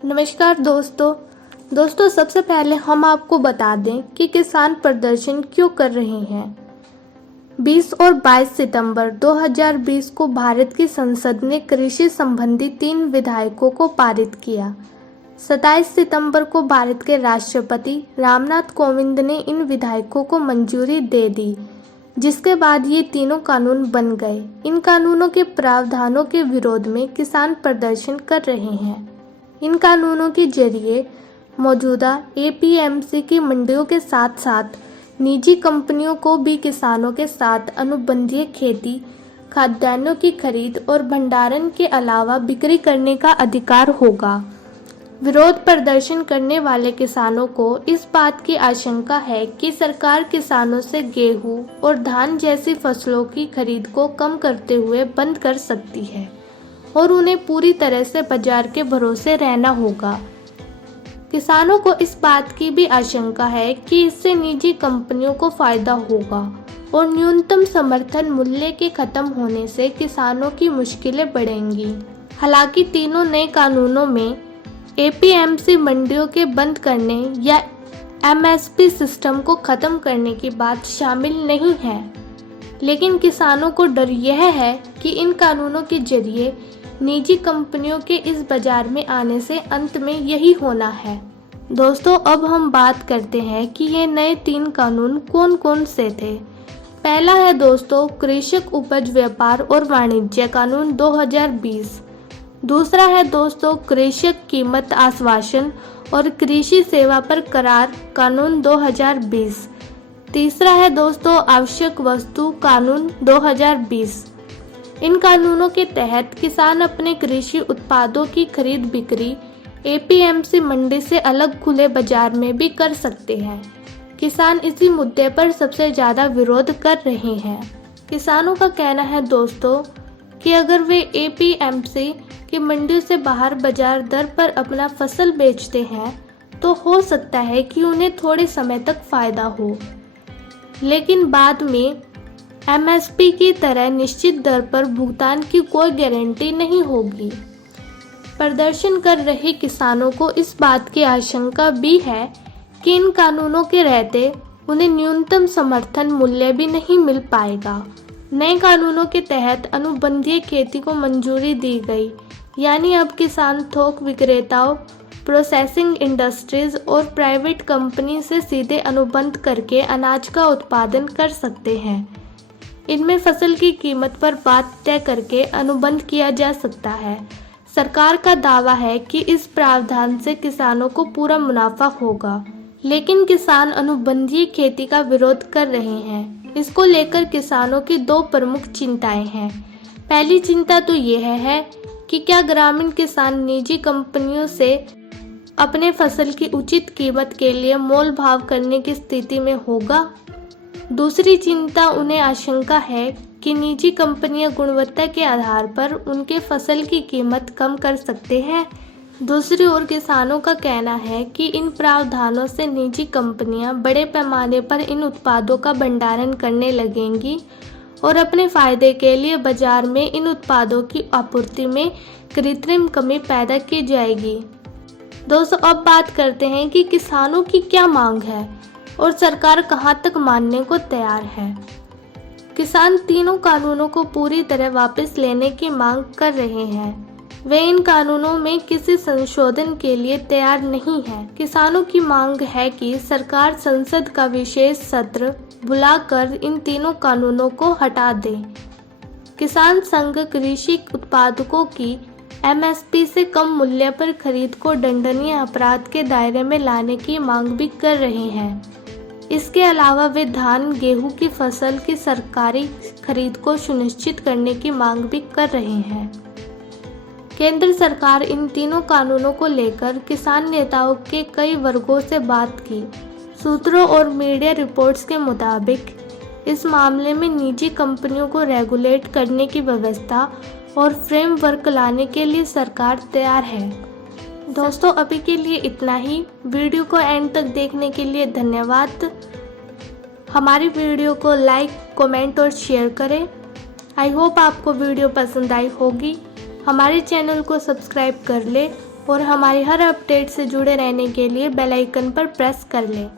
नमस्कार दोस्तों सबसे पहले हम आपको बता दें कि किसान प्रदर्शन क्यों कर रहे हैं। 20 और 22 सितंबर 2020 को भारत की संसद ने कृषि संबंधी 3 विधेयकों को पारित किया। 27 सितंबर को भारत के राष्ट्रपति रामनाथ कोविंद ने इन विधेयकों को मंजूरी दे दी, जिसके बाद ये तीनों कानून बन गए। इन कानूनों के प्रावधानों के विरोध में किसान प्रदर्शन कर रहे हैं। इन कानूनों के जरिए मौजूदा एपीएमसी की मंडियों के साथ साथ निजी कंपनियों को भी किसानों के साथ अनुबंधीय खेती, खाद्यान्नों की खरीद और भंडारण के अलावा बिक्री करने का अधिकार होगा। विरोध प्रदर्शन करने वाले किसानों को इस बात की आशंका है कि सरकार किसानों से गेहूं और धान जैसी फसलों की खरीद को कम करते हुए बंद कर सकती है और उन्हें पूरी तरह से बाजार के भरोसे रहना होगा। किसानों को इस बात की भी आशंका है कि इससे निजी कंपनियों को फायदा होगा और न्यूनतम समर्थन मूल्य के खत्म होने से किसानों की मुश्किलें बढ़ेंगी। हालांकि तीनों नए कानूनों में एपीएमसी मंडियों के बंद करने या एमएसपी सिस्टम को खत्म करने की बात शामिल नहीं है, लेकिन किसानों को डर यह है कि इन कानूनों के जरिए निजी कंपनियों के इस बाजार में आने से अंत में यही होना है। दोस्तों, अब हम बात करते हैं कि ये नए 3 कानून कौन कौन से थे। पहला है दोस्तों कृषक उपज व्यापार और वाणिज्य कानून 2020। दूसरा है दोस्तों कृषक कीमत आश्वासन और कृषि सेवा पर करार कानून 2020। तीसरा है दोस्तों आवश्यक वस्तु कानून 2020। इन कानूनों के तहत किसान अपने कृषि उत्पादों की खरीद बिक्री एपीएमसी मंडी से अलग खुले बाजार में भी कर सकते हैं। किसान इसी मुद्दे पर सबसे ज़्यादा विरोध कर रहे हैं। किसानों का कहना है दोस्तों कि अगर वे एपीएमसी की मंडी से बाहर बाजार दर पर अपना फसल बेचते हैं तो हो सकता है कि उन्हें थोड़े समय तक फायदा हो, लेकिन बाद में एमएसपी की तरह निश्चित दर पर भुगतान की कोई गारंटी नहीं होगी। प्रदर्शन कर रहे किसानों को इस बात की आशंका भी है कि इन कानूनों के रहते उन्हें न्यूनतम समर्थन मूल्य भी नहीं मिल पाएगा। नए कानूनों के तहत अनुबंधीय खेती को मंजूरी दी गई, यानी अब किसान थोक विक्रेताओं, प्रोसेसिंग इंडस्ट्रीज और प्राइवेट कंपनी से सीधे अनुबंध करके अनाज का उत्पादन कर सकते हैं। इनमें फसल की कीमत पर बात तय करके अनुबंध किया जा सकता है। सरकार का दावा है कि इस प्रावधान से किसानों को पूरा मुनाफा होगा, लेकिन किसान अनुबंधीय खेती का विरोध कर रहे हैं। इसको लेकर किसानों की 2 प्रमुख चिंताएं हैं। पहली चिंता तो यह है कि क्या ग्रामीण किसान निजी कंपनियों से अपने फसल की उचित कीमत के लिए मोल भाव करने की स्थिति में होगा। दूसरी चिंता उन्हें आशंका है कि निजी कंपनियां गुणवत्ता के आधार पर उनके फसल की कीमत कम कर सकते हैं। दूसरी ओर किसानों का कहना है कि इन प्रावधानों से निजी कंपनियां बड़े पैमाने पर इन उत्पादों का भंडारण करने लगेंगी और अपने फायदे के लिए बाजार में इन उत्पादों की आपूर्ति में कृत्रिम कमी पैदा की जाएगी। दोस्तों, अब बात करते हैं कि किसानों की क्या मांग है और सरकार कहां तक मानने को तैयार है। किसान तीनों कानूनों को पूरी तरह वापस लेने की मांग कर रहे हैं। वे इन कानूनों में किसी संशोधन के लिए तैयार नहीं है। किसानों की मांग है कि सरकार संसद का विशेष सत्र बुलाकर इन तीनों कानूनों को हटा दे। किसान संघ कृषि उत्पादकों की एमएसपी से कम मूल्य पर खरीद को दंडनीय अपराध के दायरे में लाने की मांग भी कर रहे हैं। इसके अलावा वे धान गेहूं की फसल की सरकारी खरीद को सुनिश्चित करने की मांग भी कर रहे हैं। केंद्र सरकार इन तीनों कानूनों को लेकर किसान नेताओं के कई वर्गों से बात की। सूत्रों और मीडिया रिपोर्ट्स के मुताबिक इस मामले में निजी कंपनियों को रेगुलेट करने की व्यवस्था और फ्रेमवर्क लाने के लिए सरकार तैयार है। दोस्तों, अभी के लिए इतना ही। वीडियो को एंड तक देखने के लिए धन्यवाद। हमारी वीडियो को लाइक, कमेंट और शेयर करें। आई होप आपको वीडियो पसंद आई होगी। हमारे चैनल को सब्सक्राइब कर ले और हमारी हर अपडेट से जुड़े रहने के लिए बेल आइकन पर प्रेस कर लें।